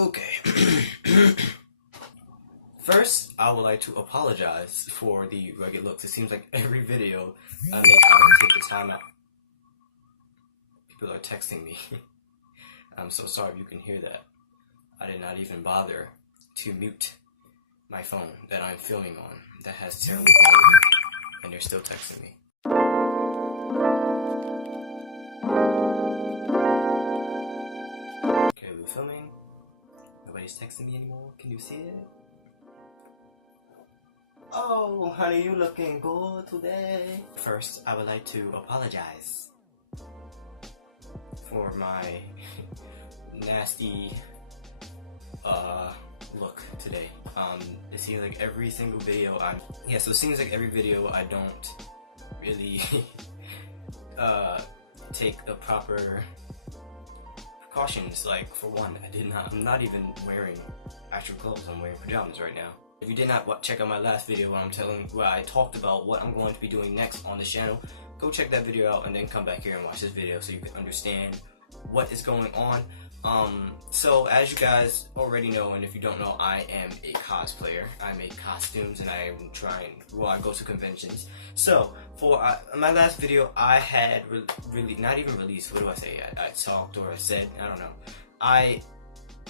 Okay. First, I would like to apologize for the rugged looks. It seems like every video I make, I don't take the time out. People are texting me. I'm so sorry if you can hear that. I did not even bother to mute my phone that I'm filming on that has terrible quality, and they're still texting me. Okay, we're filming. Nobody's texting me anymore. Can you see it? Oh, honey, you looking good today. First, I would like to apologize for my nasty look today. It seems like every single video it seems like every video I don't really take the proper precautions. Like, for one, I'm not even wearing actual clothes. I'm wearing pajamas right now. If you did not check out my last video where I talked about what I'm going to be doing next on this channel, go check that video out and then come back here and watch this video so you can understand what is going on. So as you guys already know, and if you don't know, I am a cosplayer. I make costumes and I go to conventions. So for my last video, I had really not even released, what do I say? I talked or I said, I don't know. I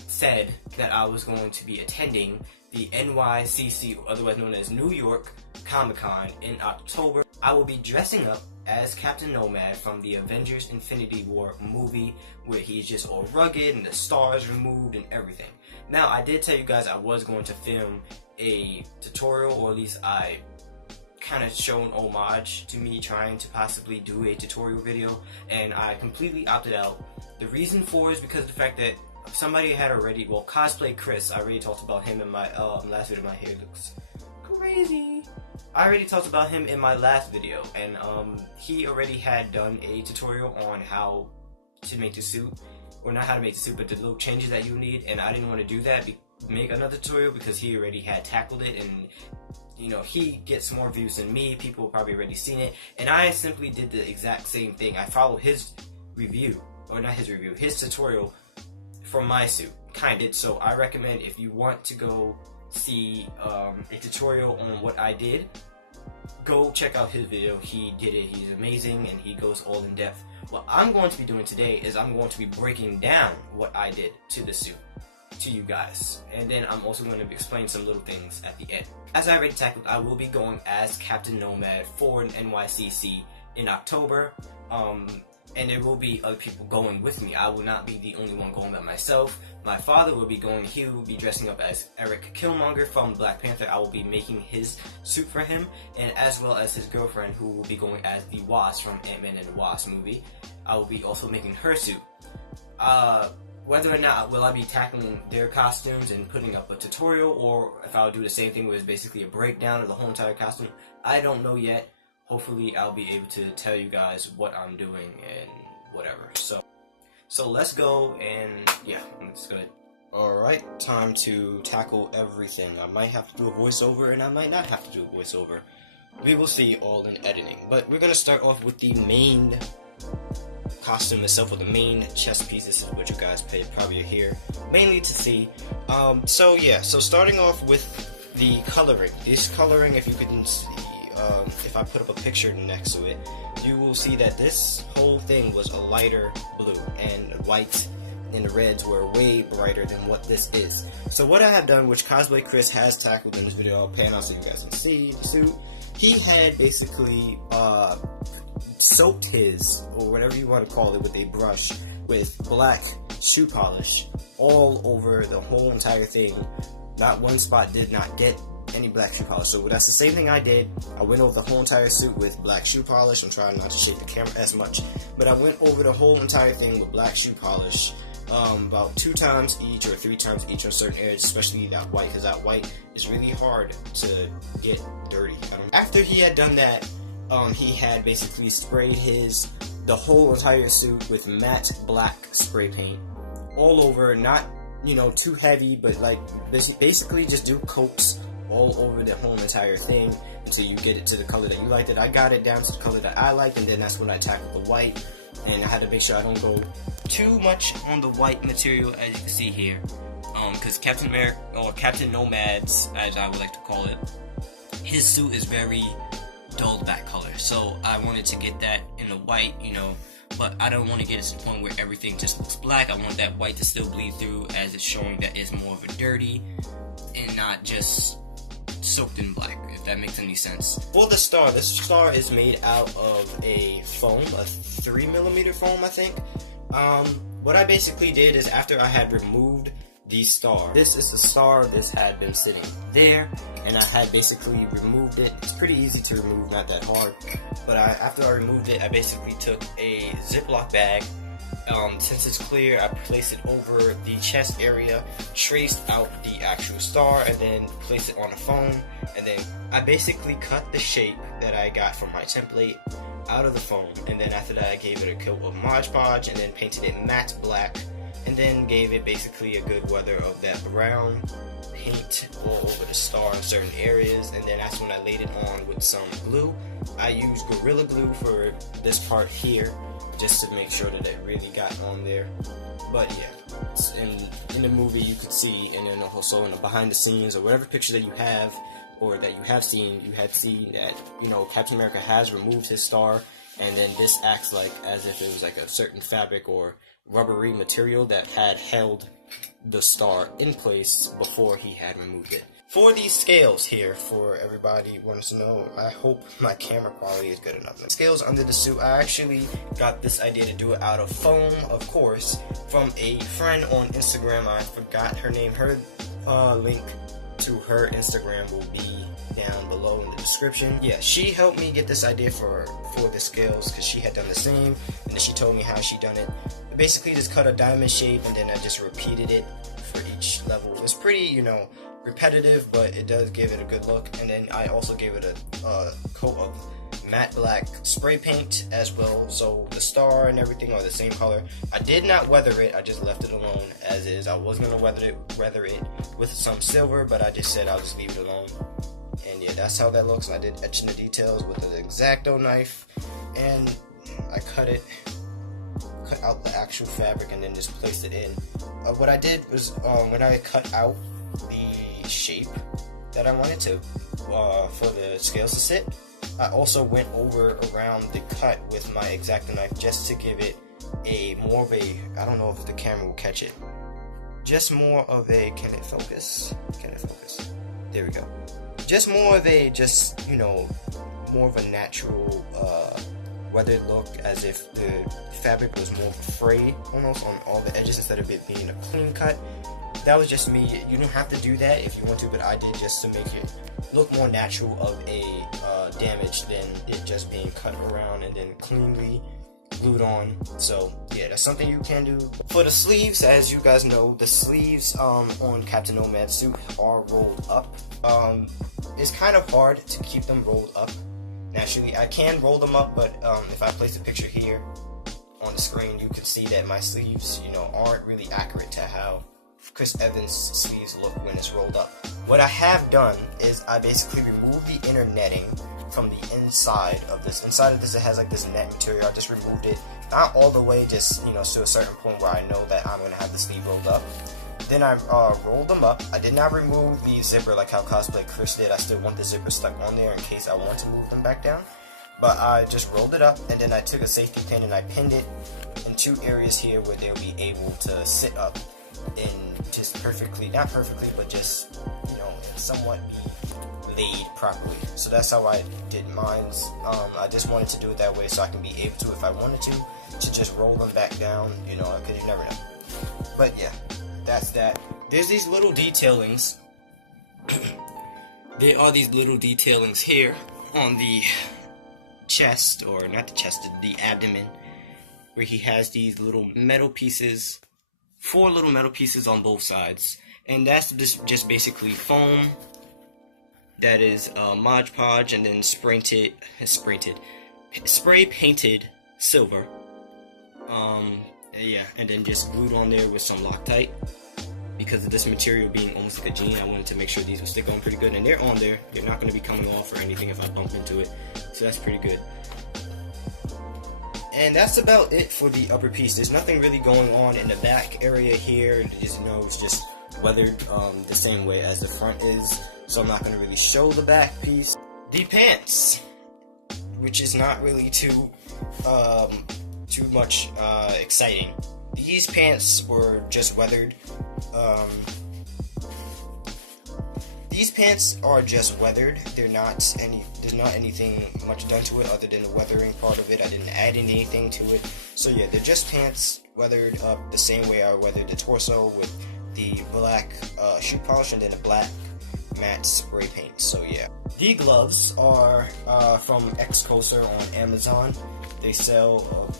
said that I was going to be attending the NYCC, otherwise known as New York Comic-Con, in October. I will be dressing up as Captain Nomad from the Avengers Infinity War movie, where he's just all rugged and the stars removed and everything. Now, I did tell you guys I was going to film a tutorial, or at least I kind of show an homage to me trying to possibly do a tutorial video, and I completely opted out. The reason for it is because of the fact that somebody had already, Cosplay Chris, I already talked about him in my last video. My hair looks crazy. I already talked about him in my last video, and he already had done a tutorial on how to make the suit, or not how to make the suit, but the little changes that you need, and I didn't want to do that, make another tutorial, because he already had tackled it, and you know, he gets more views than me. People have probably already seen it, and I simply did the exact same thing. I followed his review, or not his review, his tutorial for my suit, kinda. So I recommend, if you want to go see a tutorial on what I did, go check out his video. He did it, he's amazing, and he goes all in depth. What I'm going to be doing today is I'm going to be breaking down what I did to the suit to you guys, and then I'm also going to explain some little things at the end. As I already tackled, I will be going as Captain Nomad for an NYCC in October, and there will be other people going with me. I will not be the only one going by myself. My father will be going. He will be dressing up as Eric Killmonger from Black Panther. I will be making his suit for him, and as well as his girlfriend, who will be going as the Wasp from Ant-Man and the Wasp movie. I will be also making her suit. Whether or not will I be tackling their costumes and putting up a tutorial, or if I'll do the same thing where it's basically a breakdown of the whole entire costume, I don't know yet. Hopefully I'll be able to tell you guys what I'm doing and whatever. So let's go, and yeah, let's go. Alright, time to tackle everything. I might have to do a voiceover, and I might not have to do a voiceover. We will see all in editing. But we're gonna start off with the main costume itself, or the main chest piece. This is what you guys probably are here mainly to see. So starting off with the coloring. This coloring, if you can see, if I put up a picture next to it, you will see that this whole thing was a lighter blue, and white and the reds were way brighter than what this is. So what I have done, which Cosplay Chris has tackled in this video, I'll pan out so you guys can see the suit. He had basically soaked his, or whatever you want to call it, with a brush with black shoe polish all over the whole entire thing. Not one spot did not get any black shoe polish. So that's the same thing I did. I went over the whole entire suit with black shoe polish. I'm trying not to shake the camera as much, but I went over the whole entire thing with black shoe polish, about 2 times each or 3 times each on certain areas, especially that white, because that white is really hard to get dirty. After he had done that, he had basically sprayed the whole entire suit with matte black spray paint all over, not, you know, too heavy, but like basically just do coats all over the whole entire thing until you get it to the color that you liked it. I got it down to the color that I liked, and then that's when I tackled the white, and I had to make sure I don't go too much on the white material, as you can see here. because Captain America, or Captain Nomad's, as I would like to call it, his suit is very dulled back color. So I wanted to get that in the white, you know, but I don't want to get it to the point where everything just looks black. I want that white to still bleed through, as it's showing that it's more of a dirty and not just soaked in black, if that makes any sense. For the star, this star is made out of a foam, a 3mm foam, I think. What I basically did is, after I had removed the star, this is the star, this had been sitting there, and I had basically removed it. It's pretty easy to remove, not that hard, but after I removed it, I basically took a Ziploc bag. Since it's clear, I placed it over the chest area, traced out the actual star, and then placed it on the foam, and then I basically cut the shape that I got from my template out of the foam, and then after that I gave it a coat of Mod Podge, and then painted it matte black, and then gave it basically a good weather of that brown paint all over the star in certain areas, and then that's when I laid it on with some glue. I used Gorilla Glue for this part here, just to make sure that it really got on there. But yeah, in the movie you could see, and then also in the behind the scenes or whatever picture that you have, or that you have seen, you had seen that, you know, Captain America has removed his star, and then this acts like as if it was like a certain fabric or rubbery material that had held the star in place before he had removed it. For these scales here, for everybody who wants to know, I hope my camera quality is good enough. The scales under the suit, I actually got this idea to do it out of foam, of course, from a friend on Instagram. I forgot her name. Her link to her Instagram will be down below in the description. Yeah, she helped me get this idea for the scales, because she had done the same, and then she told me how she done it. I basically just cut a diamond shape, and then I just repeated it for each level. It's pretty, you know, repetitive, but it does give it a good look. And then I also gave it a coat of matte black spray paint as well, so the star and everything are the same color. I did not weather it, I just left it alone as is. I was going to weather it with some silver, but I just said I'll just leave it alone. And yeah, that's how that looks. I did etching the details with an X-Acto knife, and I cut out the actual fabric and then just placed it in. What I did was, when I cut out the shape that I wanted to for the scales to sit, I also went around the cut with my X-Acto knife just to give it more of a, I don't know if the camera will catch it, just more of a, can it focus? There we go. Just more of a, you know, more of a natural weathered look, as if the fabric was more frayed almost on all the edges instead of it being a clean cut. That was just me. You don't have to do that if you want to, but I did just to make it look more natural of a damage than it just being cut around and then cleanly glued on. So yeah, that's something you can do. For the sleeves, as you guys know, the sleeves on Captain Nomad's suit are rolled up. It's kind of hard to keep them rolled up. Naturally, I can roll them up, but if I place a picture here on the screen, you can see that my sleeves, you know, aren't really accurate to how Chris Evans' sleeves look when it's rolled up. What I have done is I basically removed the inner netting from the inside of this. Inside of this, it has like this net material. I just removed it, not all the way, just, you know, to a certain point where I know that I'm going to have the sleeve rolled up. Then I rolled them up. I did not remove the zipper like how Cosplay Chris did. I still want the zipper stuck on there in case I want to move them back down. But I just rolled it up, and then I took a safety pin and I pinned it in two areas here where they'll be able to sit up and just perfectly, not perfectly, but just, you know, and somewhat be laid properly. So that's how I did mine's. I just wanted to do it that way so I can be able to, if I wanted to just roll them back down, you know, because you never know. But yeah, that's that. There's these little detailings. There are these little detailings here on the chest, or not the chest, the abdomen, where he has these little metal pieces, 4 little metal pieces on both sides, and that's just basically foam that is Mod Podge and then spray painted silver. Yeah, and then just glued on there with some Loctite. Because of this material being almost like a jean, I wanted to make sure these would stick on pretty good, and they're on there. They're not going to be coming off or anything if I bump into it, so that's pretty good. And that's about it for the upper piece. There's nothing really going on in the back area here. Just, you know, it's just weathered the same way as the front is, so I'm not going to really show the back piece. The pants, which is not really too much exciting. These pants were just weathered. These pants are just weathered. There's not anything much done to it other than the weathering part of it. I didn't add anything to it. So yeah, they're just pants weathered up the same way I weathered the torso with the black shoe polish and then the black matte spray paint. So yeah. The gloves are from Xcoaster on Amazon. They sell,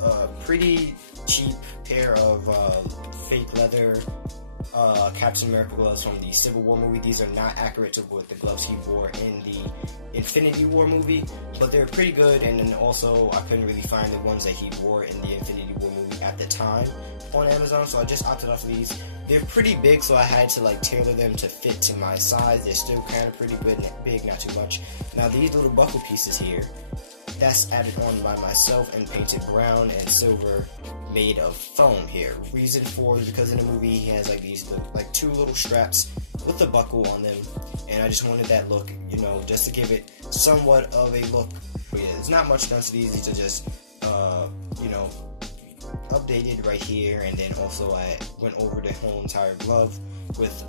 a pretty cheap pair of fake leather Captain America gloves from the Civil War movie. These are not accurate to what the gloves he wore in the Infinity War movie, but they're pretty good. And then also, I couldn't really find the ones that he wore in the Infinity War movie at the time on Amazon, so I just opted off of these. They're pretty big, so I had to tailor them to fit to my size. They're still kind of pretty big, not too much. Now these little buckle pieces here, that's added on by myself and painted brown and silver, made of foam here. Reason for is because in the movie he has these two little straps with a buckle on them, and I just wanted that look, just to give it somewhat of a look. But yeah, there's not much done to these. These are just updated right here, and then also I went over the whole entire glove with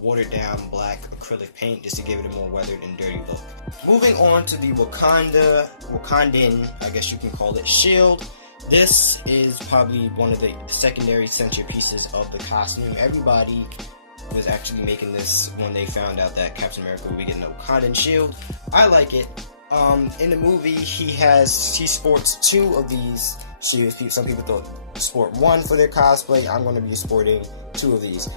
watered down black acrylic paint just to give it a more weathered and dirty look. Moving on to the Wakandan, I guess you can call it, shield. This is probably one of the secondary centerpieces of the costume. Everybody was actually making this when they found out that Captain America would be getting a Wakandan shield. I like it. In the movie, he sports two of these shields. Some people sport one for their cosplay. I'm going to be sporting two of these.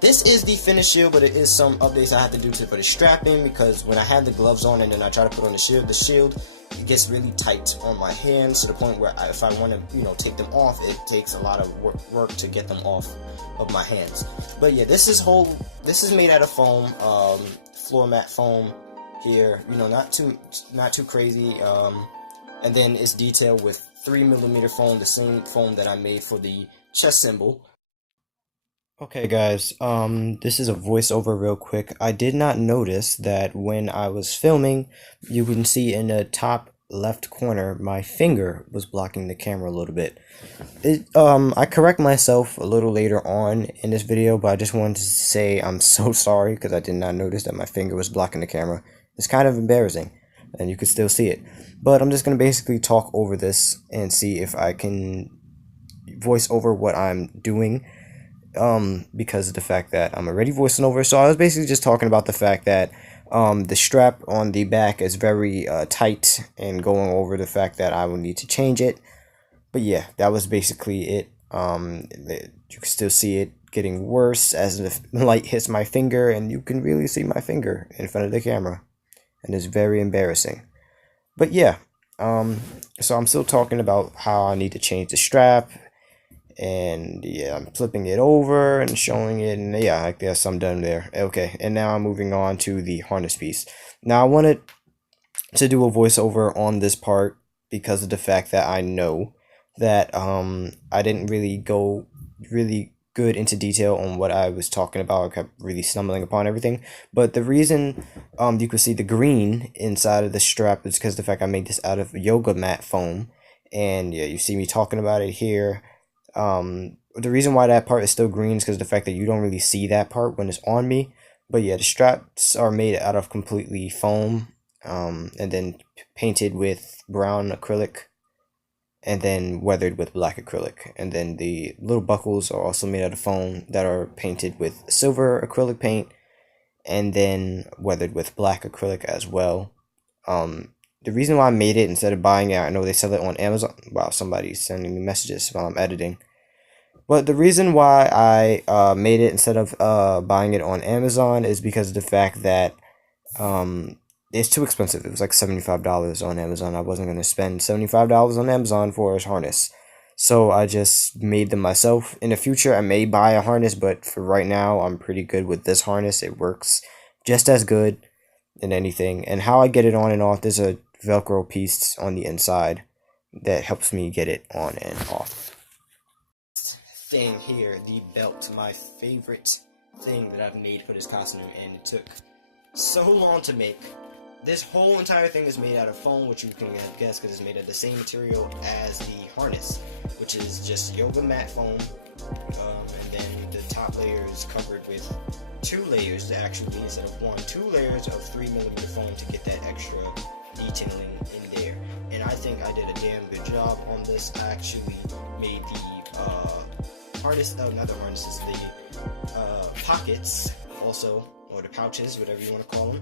This is the finished shield, but it is some updates I have to do to it for the strapping, because when I have the gloves on and then I try to put on the shield it gets really tight on my hands to the point where if I want to, take them off, it takes a lot of work to get them off of my hands. But yeah, this is made out of foam, floor mat foam here. Not too crazy. And then it's detailed with 3mm foam, the same foam that I made for the chest symbol. Okay guys, this is a voiceover real quick. I did not notice that when I was filming, you can see in the top left corner, my finger was blocking the camera a little bit. I correct myself a little later on in this video, but I just wanted to say I'm so sorry because I did not notice that my finger was blocking the camera. It's kind of embarrassing, and you can still see it. But I'm just going to basically talk over this and see if I can voice over what I'm doing. Because of the fact that I'm already voicing over. So I was basically just talking about the fact that the strap on the back is very tight, and going over the fact that I will need to change it. But yeah, that was basically it. You can still see it getting worse as the light hits my finger, and you can really see my finger in front of the camera, and it's very embarrassing. But yeah, so I'm still talking about how I need to change the strap. And yeah, I'm flipping it over and showing it, and yeah, I guess I'm done there. Okay, and now I'm moving on to the harness piece. Now I wanted to do a voiceover on this part because of the fact that I know that I didn't really go really good into detail on what I was talking about. I kept really stumbling upon everything. But the reason you can see the green inside of the strap is because of the fact I made this out of yoga mat foam, and yeah, you see me talking about it here. The reason why that part is still green is because of the fact that you don't really see that part when it's on me. But yeah, the straps are made out of completely foam, and then painted with brown acrylic, and then weathered with black acrylic. And then the little buckles are also made out of foam that are painted with silver acrylic paint, and then weathered with black acrylic as well. The reason why I made it instead of buying it, I know they sell it on Amazon. Wow, somebody's sending me messages while I'm editing. But the reason why I made it instead of buying it on Amazon is because of the fact that it's too expensive. It was like $75 on Amazon. I wasn't going to spend $75 on Amazon for a harness. So I just made them myself. In the future, I may buy a harness, but for right now, I'm pretty good with this harness. It works just as good in anything. And how I get it on and off, there's a Velcro piece on the inside that helps me get it on and off. thing here, the belt, my favorite thing that I've made for this costume, and it took so long to make. This whole entire thing is made out of foam, which you can guess because it's made of the same material as the harness, which is just yoga mat foam, and then the top layer is covered with 2 layers, actually, instead of 1, 2 layers of 3mm foam to get that extra detailing in there. And I think I did a damn good job on this. I actually made the harness, not the harnesses, the pockets also, or the pouches, whatever you want to call them,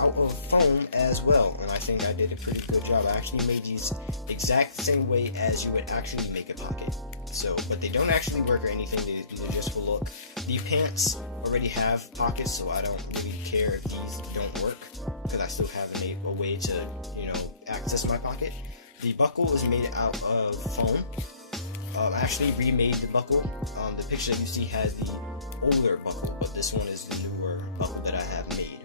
out of foam as well, and I think I did a pretty good job. I actually made these exact same way as you would actually make a pocket. So, but they don't actually work or anything, they're just for look. The pants already have pockets, so I don't really care if these don't work, because I still have a way to, you know, access my pocket. The buckle is made out of foam. I actually remade the buckle. The picture that you see has the older buckle, but this one is the newer buckle that I have made.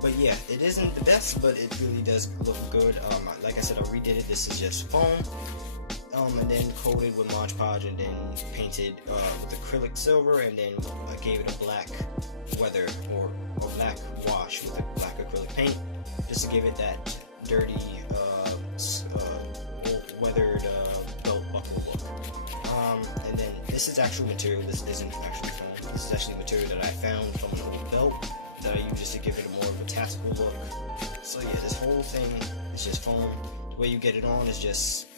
But yeah, it isn't the best, but it really does look good. Like I said, I redid it. This is just foam, and then coated with Mod Podge, and then painted with acrylic silver, and then I gave it a black weather or black wash with a black acrylic paint, just to give it that dirty, weathered belt buckle look. And then this is actual material. This isn't actually foam. This is actually material that I found from an old belt that I use just to give it a more of a tactical look. So yeah, this whole thing is just foam. The way you get it on is just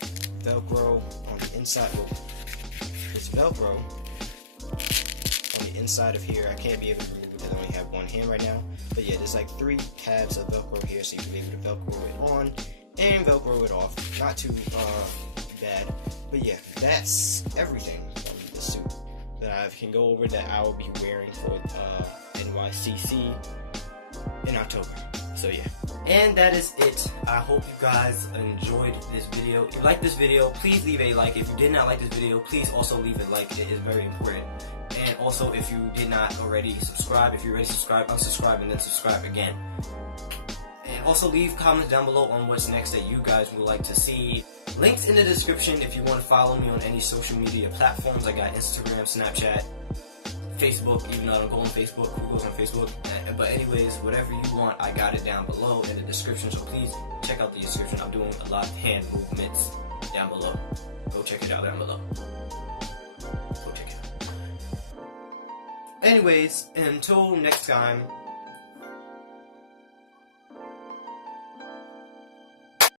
Velcro on the inside. Well, it's Velcro on the inside of here. I can't be able to remove it because I only have one hand right now. But yeah, there's like 3 tabs of Velcro here, so you can be able to Velcro it on and Velcro it off. Not too bad. But yeah, that's everything from the suit that I can go over that I will be wearing for NYCC in October. So yeah, and that is it. I hope you guys enjoyed this video. If you like this video, please leave a like. If you did not like this video, please also leave a like. It is very important. And also, if you did not already subscribe, if you already subscribed, unsubscribe and then subscribe again. And also leave comments down below on what's next that you guys would like to see. Links in the description if you want to follow me on any social media platforms. I got Instagram, Snapchat, Facebook, even though I don't go on Facebook. Who goes on Facebook? But anyways, whatever you want, I got it down below in the description, so please check out the description. I'm doing a lot of hand movements down below. Go check it out down below. Go check it out. Anyways, until next time,